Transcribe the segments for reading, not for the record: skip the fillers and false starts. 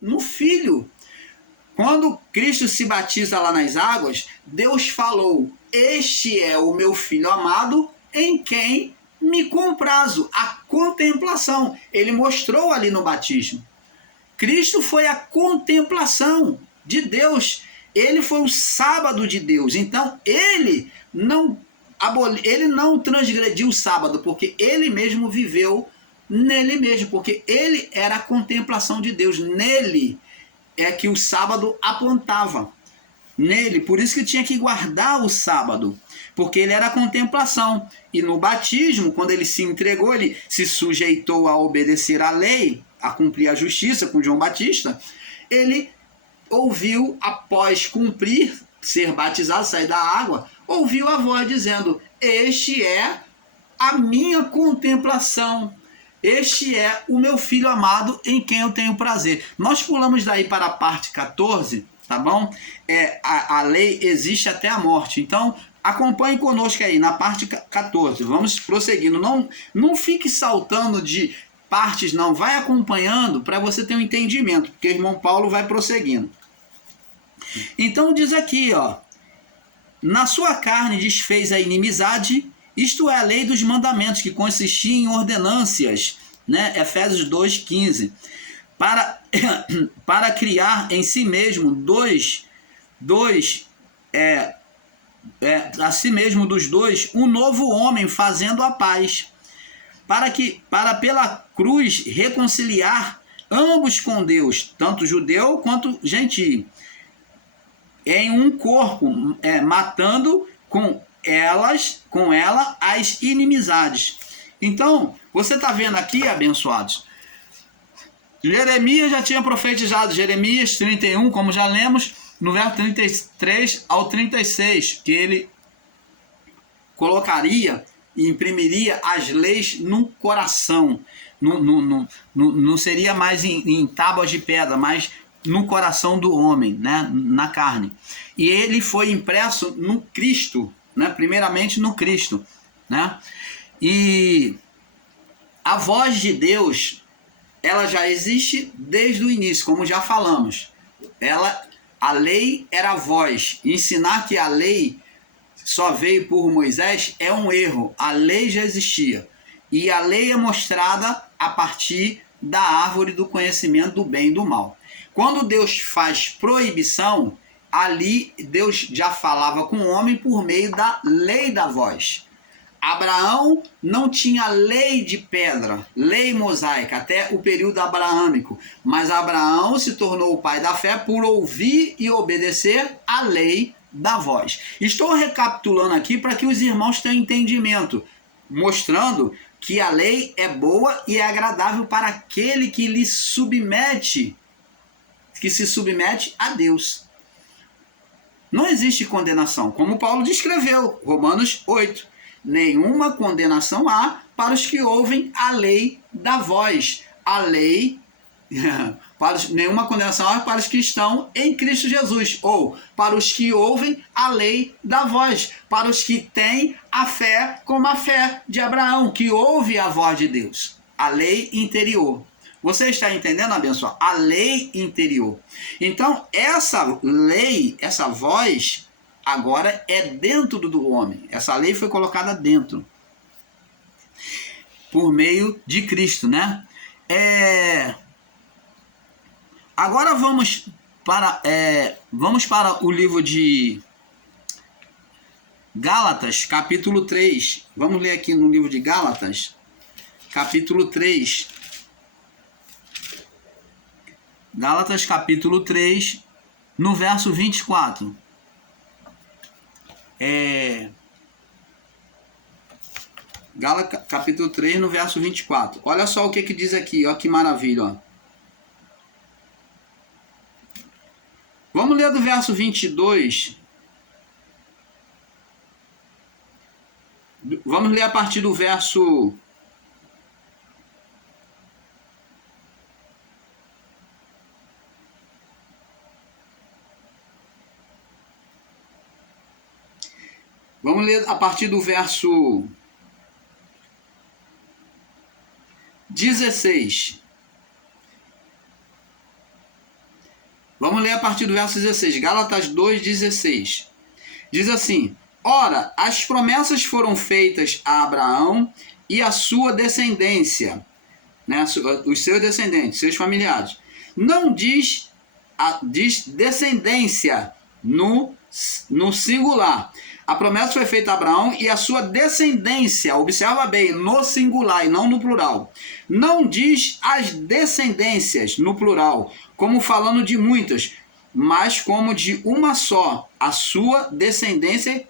no Filho. Quando Cristo se batiza lá nas águas, Deus falou: este é o meu Filho amado, em quem me comprazo. A contemplação. Ele mostrou ali no batismo. Cristo foi a contemplação de Deus. Ele foi o sábado de Deus. Então, ele não transgrediu o sábado, porque ele mesmo viveu nele mesmo, porque ele era a contemplação de Deus. Nele é que o sábado apontava. Nele, por isso que tinha que guardar o sábado, porque ele era a contemplação. E no batismo, quando ele se entregou, ele se sujeitou a obedecer à lei, a cumprir a justiça com João Batista. Ele ouviu, após cumprir, ser batizado, sair da água, ouviu a voz dizendo: este é a minha contemplação, este é o meu Filho amado em quem eu tenho prazer. Nós pulamos daí para a parte 14, tá bom? A lei existe até a morte. Então, acompanhe conosco aí na parte 14. Vamos prosseguindo. Não fique saltando de partes, não. Vai acompanhando para você ter um entendimento, porque o irmão Paulo vai prosseguindo. Então diz aqui, ó: na sua carne desfez a inimizade, isto é, a lei dos mandamentos, que consistia em ordenâncias, né? Efésios 2,15, para criar em si mesmo a si mesmo dos dois um novo homem, fazendo a paz, para pela cruz reconciliar ambos com Deus, tanto judeu quanto gentio, em um corpo, matando com ela as inimizades. Então, você está vendo aqui, abençoados, Jeremias já tinha profetizado, Jeremias 31, como já lemos, no verso 33 ao 36, que ele colocaria e imprimiria as leis no coração. Não seria mais em tábuas de pedra, mas no coração do homem, né? Na carne. E ele foi impresso no Cristo, né? Primeiramente no Cristo, né? E a voz de Deus, ela já existe desde o início, como já falamos. A lei era a voz. Ensinar que a lei só veio por Moisés é um erro. A lei já existia. E a lei é mostrada a partir da árvore do conhecimento do bem e do mal. Quando Deus faz proibição, ali Deus já falava com o homem por meio da lei da voz. Abraão não tinha lei de pedra, lei mosaica, até o período abraâmico. Mas Abraão se tornou o pai da fé por ouvir e obedecer a lei da voz. Estou recapitulando aqui para que os irmãos tenham entendimento, mostrando que a lei é boa e é agradável para aquele que lhe submete, que se submete a Deus. Não existe condenação, como Paulo descreveu, Romanos 8. Nenhuma condenação há para os que ouvem a lei da voz. A lei, nenhuma condenação há para os que estão em Cristo Jesus, ou para os que ouvem a lei da voz, para os que têm a fé como a fé de Abraão, que ouve a voz de Deus. A lei interior. Você está entendendo, abençoado? A lei interior. Então, essa lei, essa voz, agora é dentro do homem. Essa lei foi colocada dentro. Por meio de Cristo, né? Agora vamos para o livro de Gálatas, capítulo 3. Vamos ler aqui no livro de Gálatas, capítulo 3. Gálatas, capítulo 3, no verso 24. Gálatas, capítulo 3, no verso 24. Olha só o que diz aqui, ó, que maravilha, ó. Vamos ler do verso 22. Vamos ler a partir do verso... Vamos ler a partir do verso 16. Vamos ler a partir do verso 16, Gálatas 2,16. Diz assim: ora, as promessas foram feitas a Abraão e a sua descendência, né, os seus descendentes, seus familiares. Não diz, diz descendência no singular. A promessa foi feita a Abraão e a sua descendência, observa bem, no singular e não no plural. Não diz as descendências no plural, como falando de muitas, mas como de uma só, a sua descendência,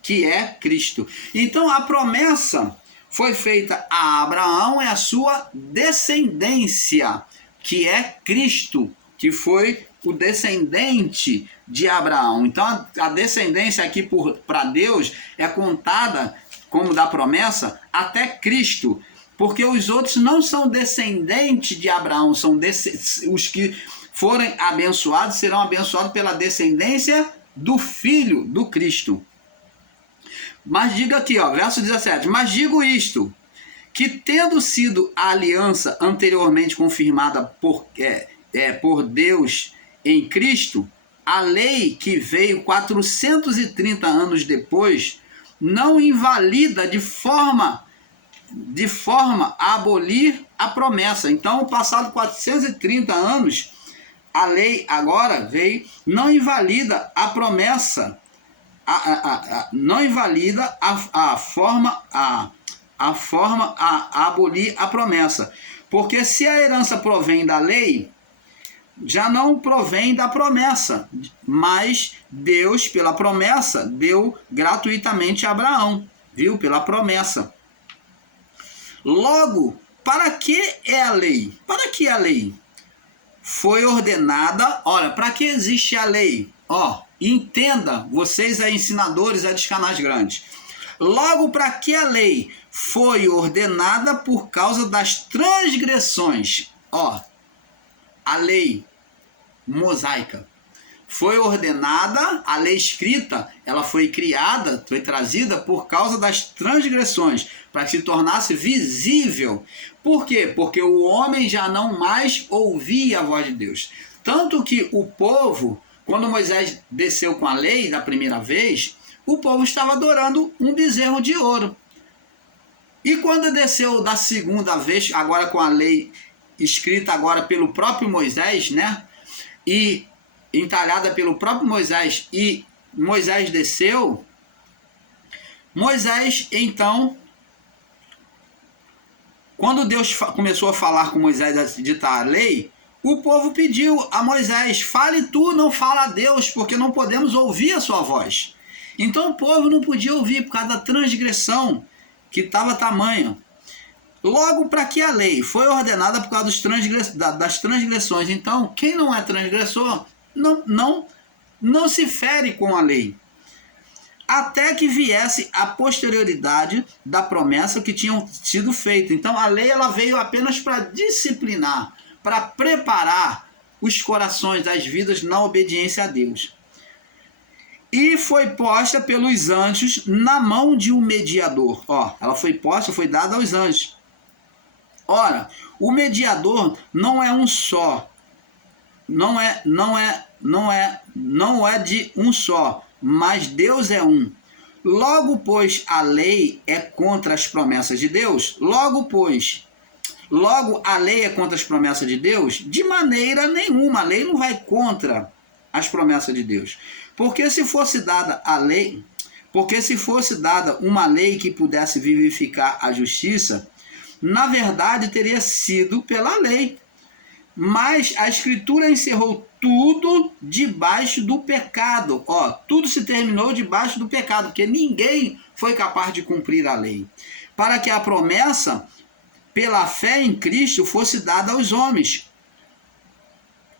que é Cristo. Então a promessa foi feita a Abraão e a sua descendência, que é Cristo, que foi o descendente de Abraão. Então a descendência aqui para Deus é contada como da promessa até Cristo, porque os outros não são descendentes de Abraão, são os que forem abençoados serão abençoados pela descendência do Filho do Cristo. Mas diga aqui, ó, verso 17, mas digo isto, que tendo sido a aliança anteriormente confirmada por Deus em Cristo, a lei que veio 430 anos depois não invalida de forma a abolir a promessa. Então, passado 430 anos, a lei agora veio, não invalida a promessa, não invalida a forma a abolir a promessa. Porque se a herança provém da lei, já não provém da promessa, mas Deus, pela promessa, deu gratuitamente a Abraão, viu? Pela promessa. Logo, para que é a lei? Para que a lei? Foi ordenada, olha, para que existe a lei? Ó, entenda, vocês aí ensinadores dos canais grandes. Logo, para que a lei? Foi ordenada por causa das transgressões. Ó, a lei mosaica foi ordenada, a lei escrita, ela foi criada, foi trazida por causa das transgressões, para que se tornasse visível. Por quê? Porque o homem já não mais ouvia a voz de Deus. Tanto que o povo, quando Moisés desceu com a lei da primeira vez, o povo estava adorando um bezerro de ouro. E quando desceu da segunda vez, agora com a lei escrita agora pelo próprio Moisés, né? E entalhada pelo próprio Moisés, e Moisés desceu, Moisés, então, quando Deus começou a falar com Moisés a ditar a lei, o povo pediu a Moisés: fale tu, não fala a Deus, porque não podemos ouvir a sua voz. Então o povo não podia ouvir por causa da transgressão que estava tamanha. Logo, para que a lei foi ordenada por causa das transgressões. Então, quem não é transgressor não se fere com a lei. Até que viesse a posterioridade da promessa que tinham sido feita. Então, a lei ela veio apenas para disciplinar, para preparar os corações das vidas na obediência a Deus. E foi posta pelos anjos na mão de um mediador. Ó, ela foi posta, foi dada aos anjos. Ora, o mediador não é um só, não é de um só, mas Deus é um. Logo, pois, a lei é contra as promessas de Deus, logo a lei é contra as promessas de Deus? De maneira nenhuma, a lei não vai contra as promessas de Deus. Porque se fosse dada uma lei que pudesse vivificar a justiça, na verdade teria sido pela lei. Mas a Escritura encerrou tudo debaixo do pecado. Ó, tudo se terminou debaixo do pecado, porque ninguém foi capaz de cumprir a lei. Para que a promessa, pela fé em Cristo, fosse dada aos homens.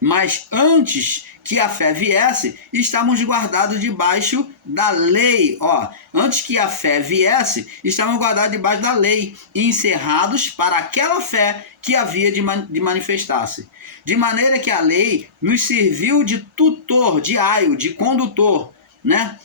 Mas antes que a fé viesse, estávamos guardados debaixo da lei. Ó, antes que a fé viesse, estávamos guardados debaixo da lei e encerrados para aquela fé que havia de manifestar-se. De maneira que a lei nos serviu de tutor, de aio, de condutor, né?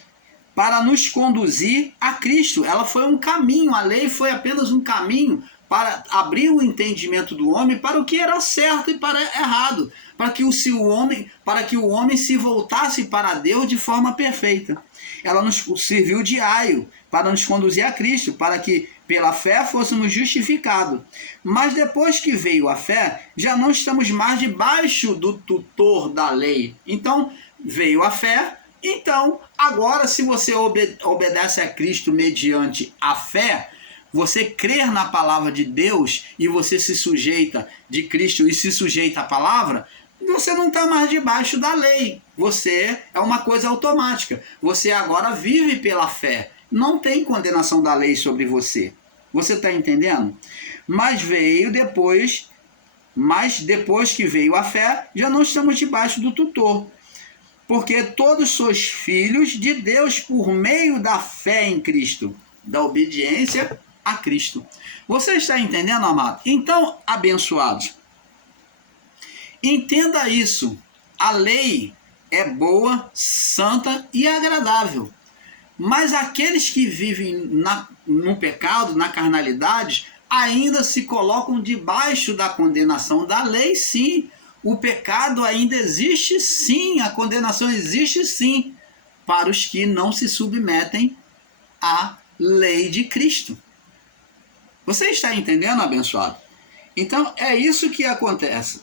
Para nos conduzir a Cristo. Ela foi um caminho, a lei foi apenas um caminho para abrir o entendimento do homem para o que era certo e para errado, para que o homem se voltasse para Deus de forma perfeita. Ela nos serviu de aio para nos conduzir a Cristo, para que pela fé fôssemos justificados. Mas depois que veio a fé, já não estamos mais debaixo do tutor da lei. Então, veio a fé. Então, agora, se você obedece a Cristo mediante a fé, você crer na palavra de Deus e você se sujeita de Cristo e se sujeita à palavra, você não está mais debaixo da lei. Você é uma coisa automática. Você agora vive pela fé. Não tem condenação da lei sobre você. Você está entendendo? Mas depois que veio a fé, já não estamos debaixo do tutor. Porque todos sois filhos de Deus por meio da fé em Cristo, da obediência a Cristo. Você está entendendo, amado? Então, abençoados, entenda isso. A lei é boa, santa e agradável. Mas aqueles que vivem no pecado, na carnalidade, ainda se colocam debaixo da condenação da lei, sim. O pecado ainda existe, sim. A condenação existe, sim, para os que não se submetem à lei de Cristo. Você está entendendo, abençoado? Então, é isso que acontece.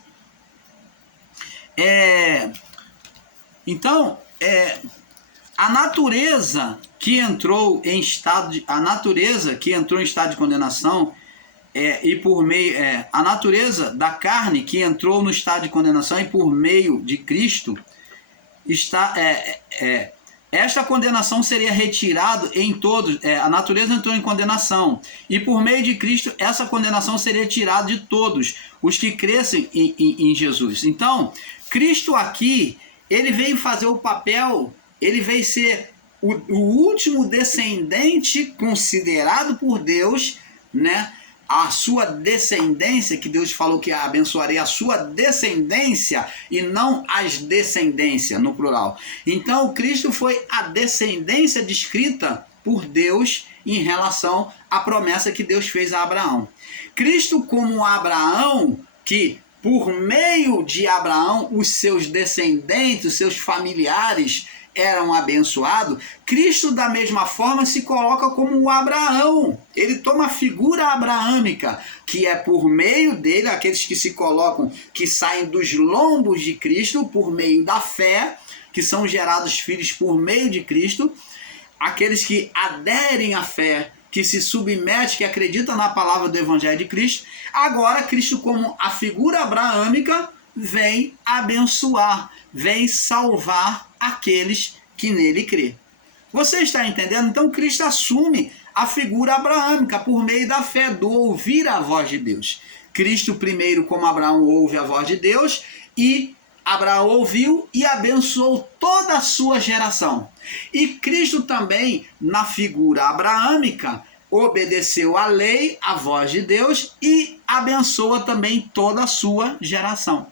A natureza que entrou em estado de condenação e por meio a natureza da carne que entrou no estado de condenação e por meio de Cristo esta condenação seria retirada em todos. A natureza entrou em condenação e por meio de Cristo essa condenação seria tirada de todos os que crescem em Jesus. Então, Cristo aqui, ele veio fazer o papel, ele veio ser o último descendente considerado por Deus, né? A sua descendência, que Deus falou que abençoaria a sua descendência e não as descendências, no plural. Então, Cristo foi a descendência descrita por Deus em relação à promessa que Deus fez a Abraão. Cristo, como Abraão, que por meio de Abraão, os seus descendentes, os seus familiares eram abençoados, Cristo da mesma forma se coloca como o Abraão. Ele toma a figura abraâmica, que é por meio dele, aqueles que se colocam, que saem dos lombos de Cristo por meio da fé, que são gerados filhos por meio de Cristo, aqueles que aderem à fé, que se submete, que acredita na palavra do Evangelho de Cristo. Agora Cristo, como a figura abraâmica, vem abençoar, vem salvar aqueles que nele crê. Você está entendendo? Então Cristo assume a figura abraâmica por meio da fé, do ouvir a voz de Deus. Cristo primeiro, como Abraão, ouve a voz de Deus, e Abraão ouviu e abençoou toda a sua geração. E Cristo também, na figura abraâmica, obedeceu à lei, à voz de Deus, e abençoa também toda a sua geração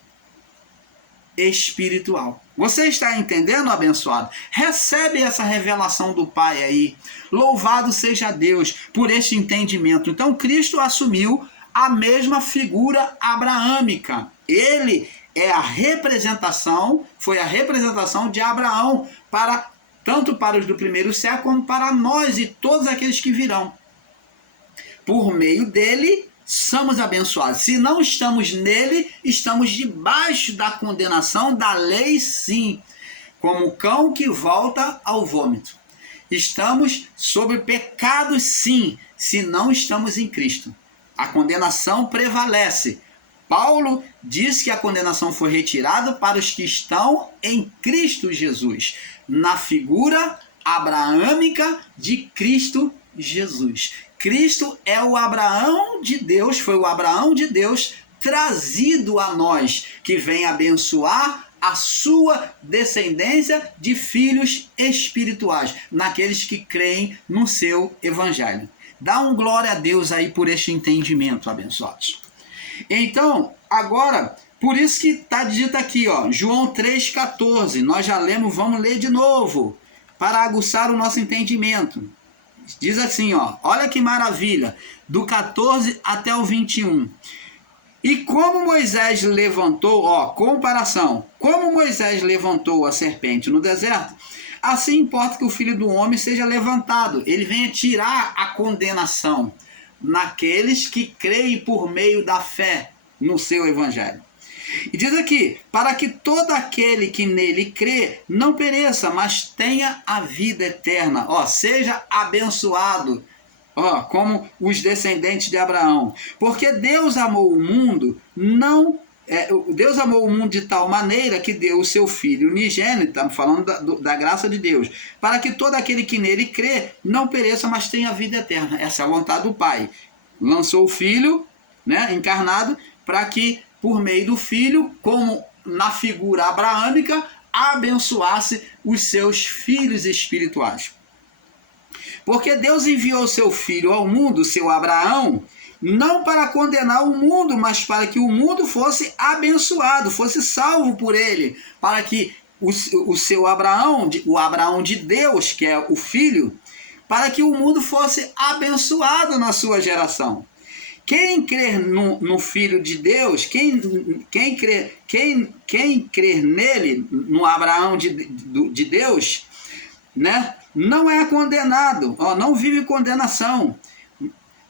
espiritual. Você está entendendo, abençoado? Recebe essa revelação do Pai aí. Louvado seja Deus por este entendimento. Então Cristo assumiu a mesma figura abraâmica. Ele é a representação, foi a representação de Abraão tanto para os do primeiro século como para nós e todos aqueles que virão. Por meio dele somos abençoados. Se não estamos nele, estamos debaixo da condenação da lei, sim, como o cão que volta ao vômito. Estamos sob pecado, sim, se não estamos em Cristo. A condenação prevalece. Paulo diz que a condenação foi retirada para os que estão em Cristo Jesus, na figura abraâmica de Cristo Jesus. Cristo é o Abraão de Deus, foi o Abraão de Deus trazido a nós, que vem abençoar a sua descendência de filhos espirituais, naqueles que creem no seu evangelho. Dá um glória a Deus aí por este entendimento, abençoados. Então, agora, por isso que está dito aqui, ó, João 3,14, nós já lemos, vamos ler de novo, para aguçar o nosso entendimento. Diz assim, ó, olha que maravilha, do 14 até o 21. E como Moisés levantou, ó, comparação, como Moisés levantou a serpente no deserto, assim importa que o Filho do Homem seja levantado, ele venha tirar a condenação naqueles que creem por meio da fé no seu evangelho. E diz aqui, para que todo aquele que nele crê não pereça, mas tenha a vida eterna, ó, seja abençoado, ó, como os descendentes de Abraão. Porque Deus amou o mundo, Deus amou o mundo de tal maneira que deu o seu Filho unigênito, estamos falando da graça de Deus, para que todo aquele que nele crê não pereça, mas tenha a vida eterna. Essa é a vontade do Pai. Lançou o Filho, né, encarnado, para que por meio do Filho, como na figura abraâmica, abençoasse os seus filhos espirituais. Porque Deus enviou seu Filho ao mundo, seu Abraão, não para condenar o mundo, mas para que o mundo fosse abençoado, fosse salvo por ele, para que o seu Abraão, o Abraão de Deus, que é o Filho, para que o mundo fosse abençoado na sua geração. Quem crer no Filho de Deus, quem crer nele, no Abraão de Deus, né, não é condenado, ó, não vive condenação.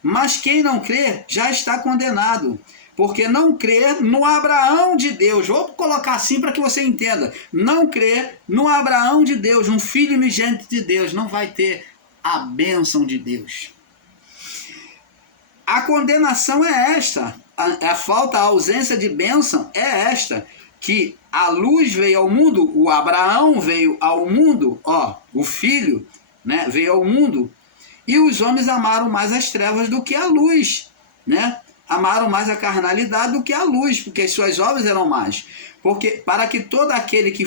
Mas quem não crê já está condenado, porque não crê no Abraão de Deus. Vou colocar assim para que você entenda. Não crê no Abraão de Deus, um filho unigênito de Deus, não vai ter a bênção de Deus. A condenação é esta, a falta, a ausência de bênção é esta, que a luz veio ao mundo, o Abraão veio ao mundo, ó, o filho, né, veio ao mundo, e os homens amaram mais as trevas do que a luz, né? Amaram mais a carnalidade do que a luz, porque as suas obras eram más. Porque para que todo aquele que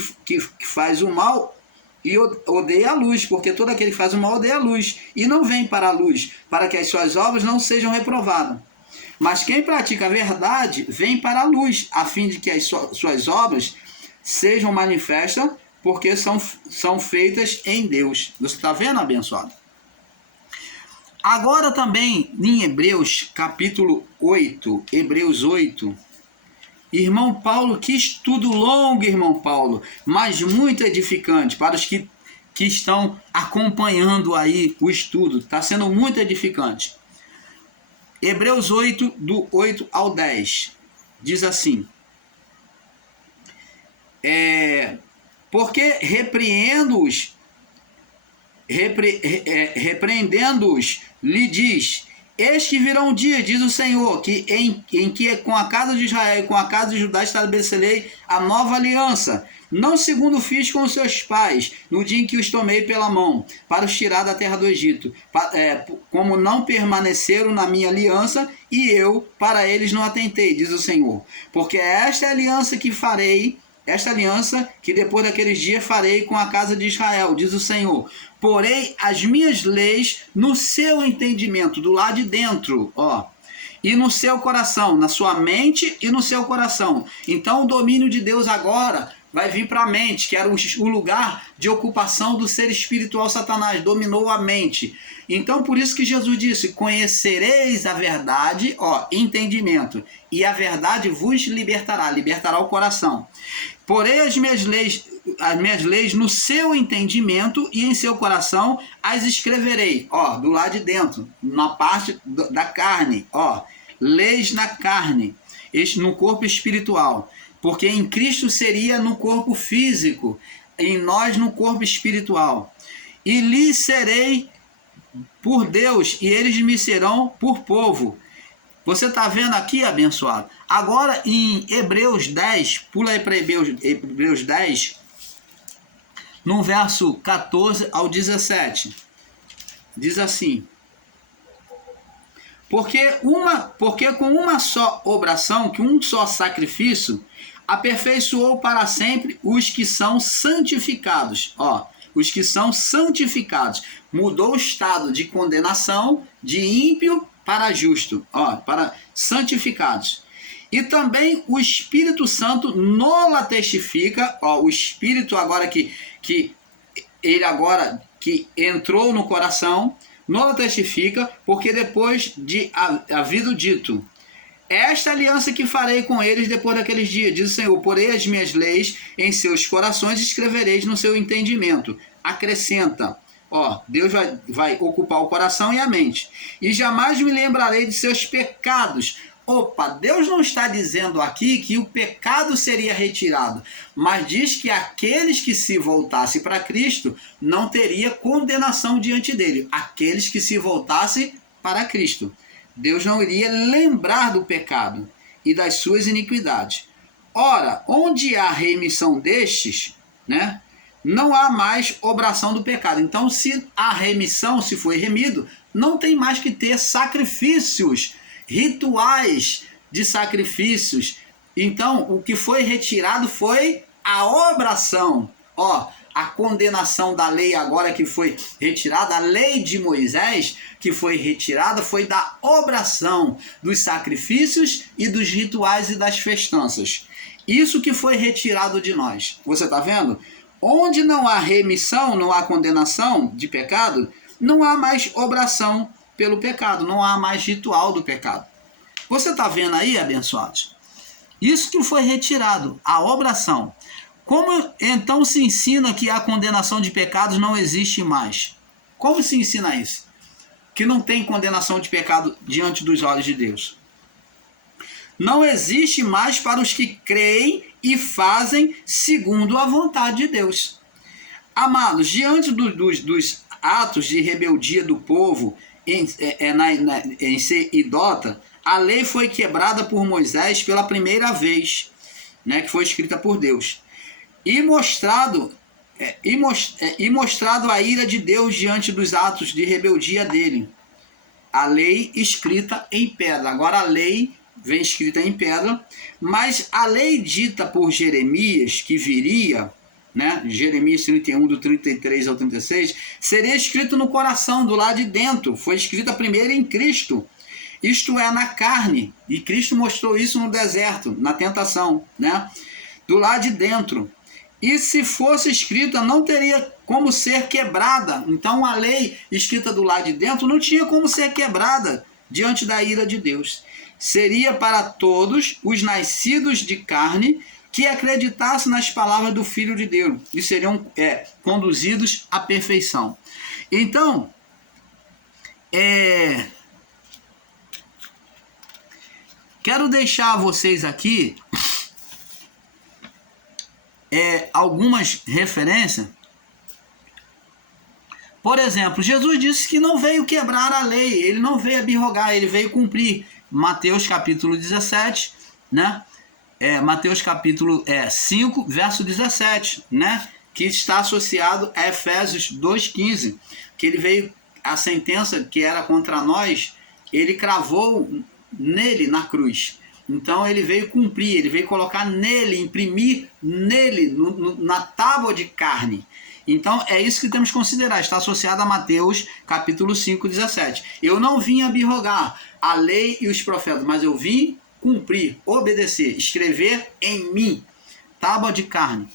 faz o mal e odeia a luz, porque todo aquele que faz o mal odeia a luz, e não vem para a luz, para que as suas obras não sejam reprovadas. Mas quem pratica a verdade vem para a luz, a fim de que as suas obras sejam manifestas, porque são feitas em Deus. Você está vendo, abençoado? Agora também, em Hebreus, capítulo 8, Hebreus 8, irmão Paulo, que estudo longo, irmão Paulo, mas muito edificante para os que estão acompanhando aí o estudo, está sendo muito edificante. Hebreus 8, do 8 ao 10, diz assim, porque repreendendo-os, lhe diz, eis que virá um dia, diz o Senhor, em que com a casa de Israel e com a casa de Judá estabelecerei a nova aliança, não segundo fiz com os seus pais, no dia em que os tomei pela mão, para os tirar da terra do Egito, como não permaneceram na minha aliança, e eu para eles não atentei, diz o Senhor. Porque esta é a aliança que farei, esta aliança que depois daqueles dias farei com a casa de Israel, diz o Senhor. Porei as minhas leis no seu entendimento, do lado de dentro, ó, e no seu coração, na sua mente e no seu coração. Então o domínio de Deus agora vai vir para a mente, que era o lugar de ocupação do ser espiritual Satanás, dominou a mente. Então por isso que Jesus disse, conhecereis a verdade, ó, entendimento, e a verdade vos libertará o coração. Porém as minhas leis no seu entendimento e em seu coração as escreverei, ó, do lado de dentro, na parte da carne, ó, leis na carne, no corpo espiritual, porque em Cristo seria no corpo físico, em nós no corpo espiritual. E lhes serei por Deus, e eles me serão por povo. Você está vendo aqui, abençoado? Agora em Hebreus 10, pula aí para Hebreus 10, no verso 14 ao 17. Diz assim, porque com uma só obração, que um só sacrifício, aperfeiçoou para sempre os que são santificados. Ó, os que são santificados. Mudou o estado de condenação de ímpio para justo, ó, para santificados. E também o Espírito Santo nola testifica, ó, o Espírito agora que ele agora que entrou no coração, Não testifica, porque depois de havido dito, esta aliança que farei com eles depois daqueles dias, diz o Senhor, porei as minhas leis em seus corações e escrevereis no seu entendimento. Acrescenta, Deus vai ocupar o coração e a mente. E jamais me lembrarei de seus pecados. Deus não está dizendo aqui que o pecado seria retirado, mas diz que aqueles que se voltassem para Cristo não teria condenação diante dele. Aqueles que se voltassem para Cristo. Deus não iria lembrar do pecado e das suas iniquidades. Ora, onde há remissão destes, né, não há mais obração do pecado. Então, se há remissão, se foi remido, não tem mais que ter sacrifícios, rituais de sacrifícios. Então, o que foi retirado foi a obração. A condenação da lei agora que foi retirada, a lei de Moisés que foi retirada, foi da obração, dos sacrifícios e dos rituais e das festanças. Isso que foi retirado de nós. Você está vendo? Onde não há remissão, não há condenação de pecado, não há mais obração pelo pecado, não há mais ritual do pecado. Você está vendo aí, abençoados? Isso que foi retirado, a obração. Como então se ensina que a condenação de pecados não existe mais? Como se ensina isso? Que não tem condenação de pecado diante dos olhos de Deus. Não existe mais para os que creem e fazem segundo a vontade de Deus. Amados, diante dos atos de rebeldia do povo em ser idólatra, a lei foi quebrada por Moisés pela primeira vez, né, que foi escrita por Deus. E mostrado a ira de Deus diante dos atos de rebeldia dele. A lei escrita em pedra. Agora a lei vem escrita em pedra, mas a lei dita por Jeremias, que viria, né, Jeremias 31, do 33 ao 36, seria escrito no coração, do lado de dentro. Foi escrita primeiro em Cristo, isto é, na carne. E Cristo mostrou isso no deserto, na tentação, né, do lado de dentro. E se fosse escrita, não teria como ser quebrada. Então a lei escrita do lado de dentro não tinha como ser quebrada diante da ira de Deus. Seria para todos os nascidos de carne que acreditassem nas palavras do Filho de Deus e seriam conduzidos à perfeição. Então, quero deixar a vocês aqui algumas referências. Por exemplo, Jesus disse que não veio quebrar a lei, ele não veio abrogar, ele veio cumprir. Mateus capítulo 17, né? Mateus capítulo 5, verso 17, né? Que está associado a Efésios 2,15, que ele veio, a sentença que era contra nós, ele cravou nele na cruz. Então ele veio cumprir, ele veio colocar nele, imprimir nele, na tábua de carne. Então é isso que temos que considerar, está associado a Mateus capítulo 5, 17. Eu não vim abrogar a lei e os profetas, mas eu vim cumprir, obedecer, escrever em mim, tábua de carne.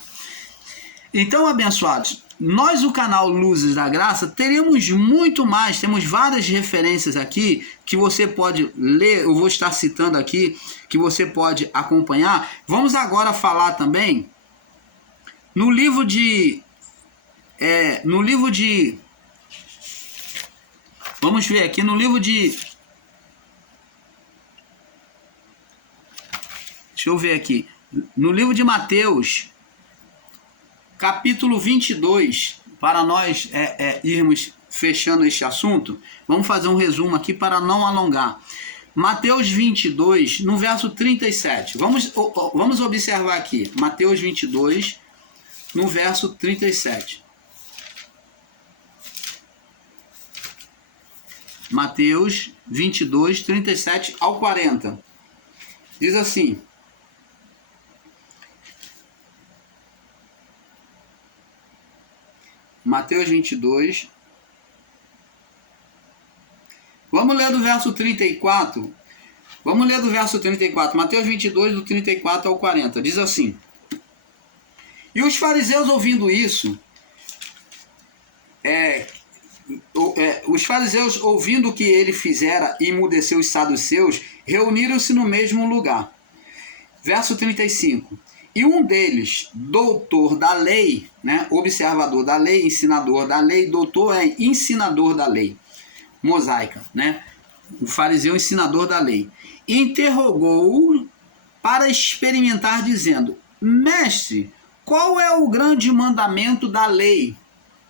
Então, abençoados, nós, o canal Luzes da Graça, teremos muito mais, temos várias referências aqui que você pode ler, eu vou estar citando aqui, que você pode acompanhar. Vamos agora falar também no livro de... vamos ver aqui, no livro de... Deixa eu ver aqui. No livro de Mateus, capítulo 22, para nós irmos fechando este assunto, vamos fazer um resumo aqui para não alongar. Mateus 22, no verso 37. Vamos observar aqui. Mateus 22, no verso 37. Mateus 22, 37 ao 40. Diz assim: Mateus 22. Vamos ler do verso 34. Vamos ler do verso 34. Mateus 22, do 34 ao 40. Diz assim: E os fariseus, ouvindo isso, os fariseus, ouvindo o que ele fizera e emudeceu os saduceus, reuniram-se no mesmo lugar. Verso 35. E um deles, doutor da lei, né, observador da lei, ensinador da lei, doutor é ensinador da lei mosaica, né? O fariseu ensinador da lei, interrogou-o para experimentar, dizendo: Mestre, qual é o grande mandamento da lei,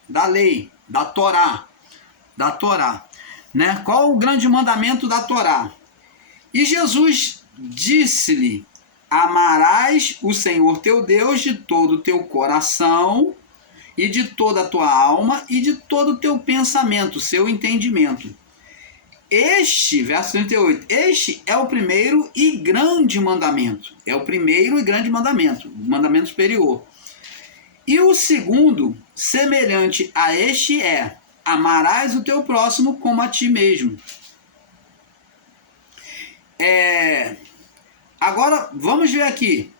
da Torá, né? Qual o grande mandamento da Torá? E Jesus disse-lhe: Amarás o Senhor teu Deus de todo o teu coração e de toda a tua alma e de todo o teu pensamento, seu entendimento. Este, verso 38, este é o primeiro e grande mandamento. É o primeiro e grande mandamento, o mandamento superior. E o segundo, semelhante a este, é: amarás o teu próximo como a ti mesmo. Agora, vamos ver aqui.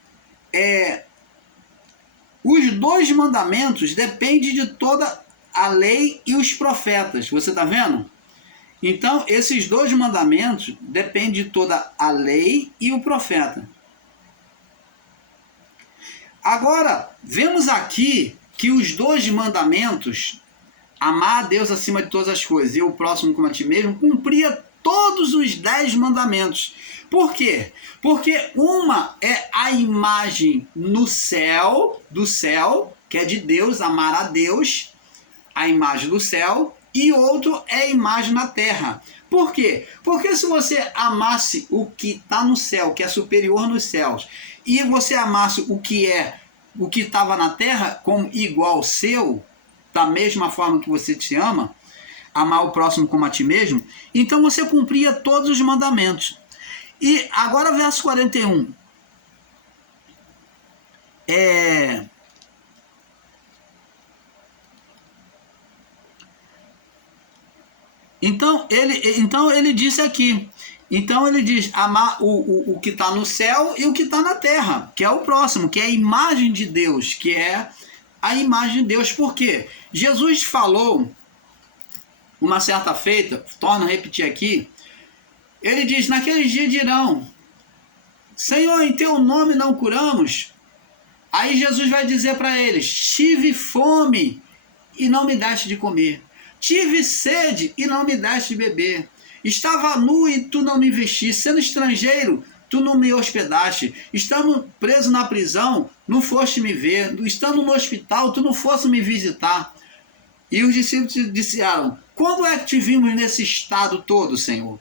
Os dois mandamentos dependem de toda a lei e os profetas. Você está vendo? Então, esses dois mandamentos dependem de toda a lei e o profeta. Agora, vemos aqui que os dois mandamentos, amar a Deus acima de todas as coisas e o próximo como a ti mesmo, cumpria todos os 10 mandamentos. Por quê? Porque uma é a imagem no céu, do céu, que é de Deus, amar a Deus, a imagem do céu, e outro é a imagem na terra. Por quê? Porque se você amasse o que está no céu, que é superior nos céus, e você amasse o que estava na terra como igual ao seu, da mesma forma que você te ama, amar o próximo como a ti mesmo, então você cumpria todos os mandamentos. E agora verso 41. Então ele disse aqui. Então ele diz: amar o que está no céu e o que está na terra, que é o próximo, que é a imagem de Deus, que é a imagem de Deus. Por quê? Jesus falou uma certa feita, torno a repetir aqui, ele diz: naqueles dias dirão: Senhor, em teu nome não curamos? Aí Jesus vai dizer para eles: tive fome e não me deste de comer. Tive sede e não me deste de beber. Estava nu e tu não me vestiste. Sendo estrangeiro, tu não me hospedaste. Estando preso na prisão, não foste me ver. Estando no hospital, tu não foste me visitar. E os discípulos disseram: quando é que te vimos nesse estado todo, Senhor?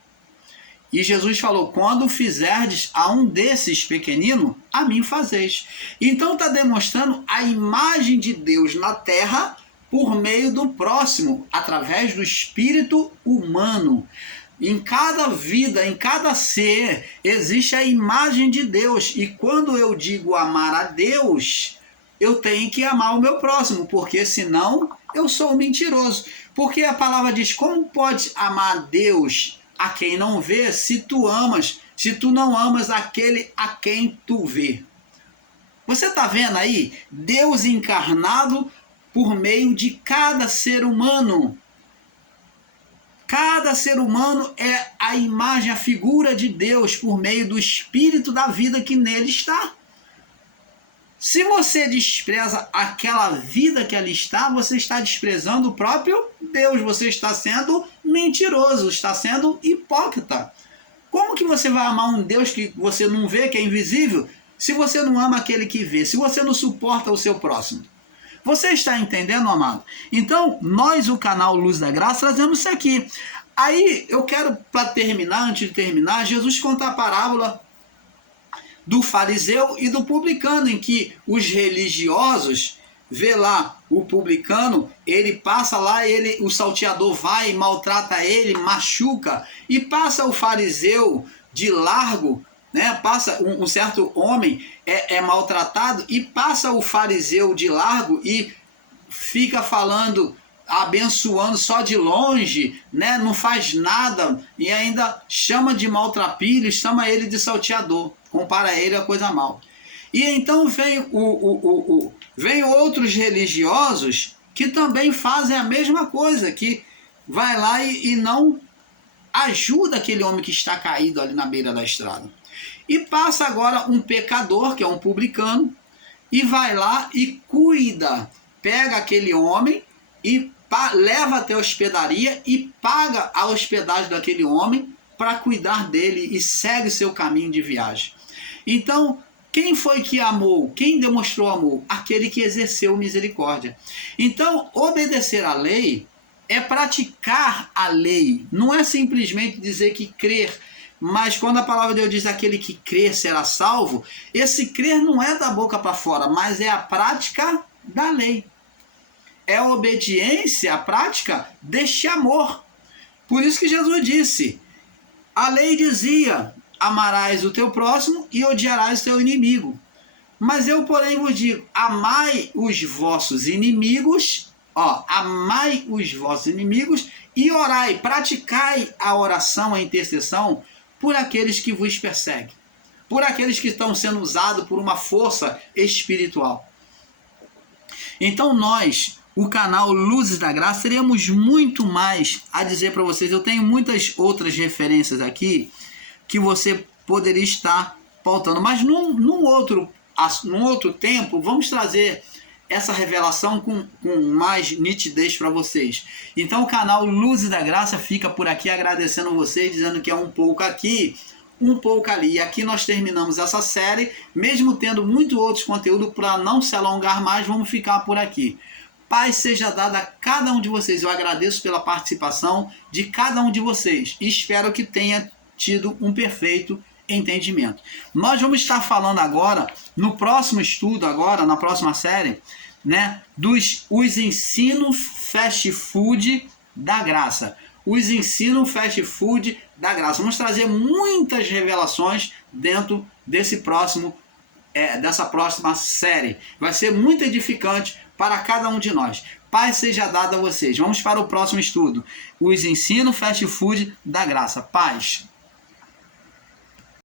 E Jesus falou: quando fizerdes a um desses pequeninos, a mim fazeis. Então está demonstrando a imagem de Deus na terra por meio do próximo, através do espírito humano. Em cada vida, em cada ser, existe a imagem de Deus. E quando eu digo amar a Deus, eu tenho que amar o meu próximo, porque senão eu sou mentiroso. Porque a palavra diz: como pode amar a Deus a quem não vê, se tu não amas aquele a quem tu vê? Você está vendo aí? Deus encarnado por meio de cada ser humano. Cada ser humano é a imagem, a figura de Deus por meio do espírito da vida que nele está. Se você despreza aquela vida que ali está, você está desprezando o próprio Deus. Você está sendo mentiroso, está sendo hipócrita. Como que você vai amar um Deus que você não vê, que é invisível, se você não ama aquele que vê, se você não suporta o seu próximo? Você está entendendo, amado? Então, nós, o canal Luz da Graça, trazemos isso aqui. Aí, eu quero, para terminar, antes de terminar, Jesus conta a parábola do fariseu e do publicano, em que os religiosos vê lá o publicano, ele passa lá, o salteador vai, maltrata ele, machuca, e passa o fariseu de largo, né? Passa um certo homem é maltratado, e passa o fariseu de largo e fica falando, abençoando só de longe, né? Não faz nada, e ainda chama de maltrapilho, chama ele de salteador, compara ele a coisa mal. E então vem outros religiosos que também fazem a mesma coisa, que vai lá e não ajuda aquele homem que está caído ali na beira da estrada. E passa agora um pecador, que é um publicano, e vai lá e cuida, pega aquele homem e leva até a hospedaria e paga a hospedagem daquele homem para cuidar dele e segue seu caminho de viagem. Então, quem foi que amou? Quem demonstrou amor? Aquele que exerceu misericórdia. Então, obedecer à lei é praticar a lei. Não é simplesmente dizer que crer. Mas quando a palavra de Deus diz aquele que crer será salvo, esse crer não é da boca para fora, mas é a prática da lei. É a obediência, a prática deste amor. Por isso que Jesus disse, a lei dizia, amarás o teu próximo e odiarás o teu inimigo. Mas eu, porém, vos digo, amai os vossos inimigos, amai os vossos inimigos e orai, praticai a oração, a intercessão por aqueles que vos perseguem, por aqueles que estão sendo usados por uma força espiritual. Então nós, o canal Luzes da Graça, teremos muito mais a dizer para vocês. Eu tenho muitas outras referências aqui que você poderia estar pautando, mas num outro tempo vamos trazer essa revelação com mais nitidez para vocês. Então o canal Luzes da Graça fica por aqui agradecendo vocês, dizendo que é um pouco aqui, um pouco ali. E aqui nós terminamos essa série, mesmo tendo muito outros conteúdo, para não se alongar mais, vamos ficar por aqui. Paz seja dada a cada um de vocês. Eu agradeço pela participação de cada um de vocês e espero que tenha tido um perfeito entendimento. Nós vamos estar falando agora, no próximo estudo, agora, na próxima série, né, os ensinos fast food da graça. Os ensinos fast food da graça. Vamos trazer muitas revelações dentro dessa próxima série. Vai ser muito edificante para cada um de nós. Paz seja dada a vocês. Vamos para o próximo estudo. Os ensinos fast food da graça. Paz.